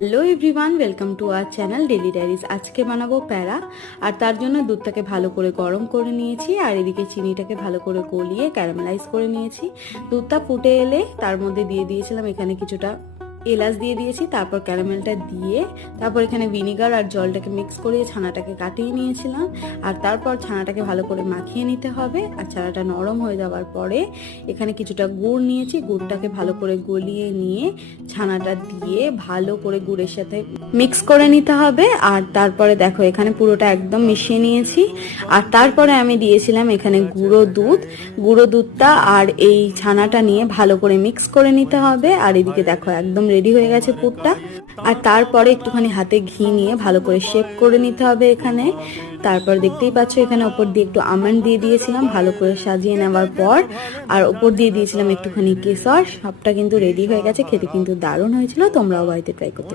Hello everyone, welcome to our channel daily diaries. আজকে বানাবো প্যারা, আর তার জন্য দুধটাকে ভালো করে গরম করে নিয়েছি, আর এদিকে চিনিটাকে ভালো করে গলিয়ে ক্যারামেলাইজ করে নিয়েছি। দুধটা ফুটে এলে তার মধ্যে দিয়ে দিয়েছিলাম এখানে কিছুটা এলাচ দিয়ে দিয়েছি, তারপর ক্যারামেলটা দিয়ে তারপর এখানে ভিনিগার আর জলটাকে মিক্স করে ছানাটাকে কাটিয়ে নিয়েছিলাম। আর তারপর ছানাটাকে ভালো করে মাখিয়ে নিতে হবে। আর ছানাটা নরম হয়ে যাওয়ার পরে এখানে কিছুটা গুড় নিয়েছি, গুড়টাকে ভালো করে গলিয়ে নিয়ে ছানাটা দিয়ে ভালো করে গুড়ের সাথে মিক্স করে নিতে হবে। আর তারপরে দেখো এখানে পুরোটা একদম মিশিয়ে নিয়েছি। আর তারপরে আমি দিয়েছিলাম এখানে গুঁড়ো দুধটা আর এই ছানাটা নিয়ে ভালো করে মিক্স করে নিতে হবে। আর এদিকে দেখো একদম রেডি হয়ে গেছে পুরটা। আর তারপরে একটুখানি হাতে ঘি নিয়ে ভালো করে শেপ করে নিতে হবে এখানে। তারপর দেখতেই পাচ্ছ এখানে ওপর দিয়ে একটু আমন্ড দিয়ে দিয়েছিলাম ভালো করে সাজিয়ে নেওয়ার পর, আর ওপর দিয়ে দিয়েছিলাম একটুখানি কেশর। সবটা কিন্তু রেডি হয়ে গেছে, খেতে কিন্তু দারুণ হয়েছিল। তোমরাও বাড়িতে ট্রাই করতে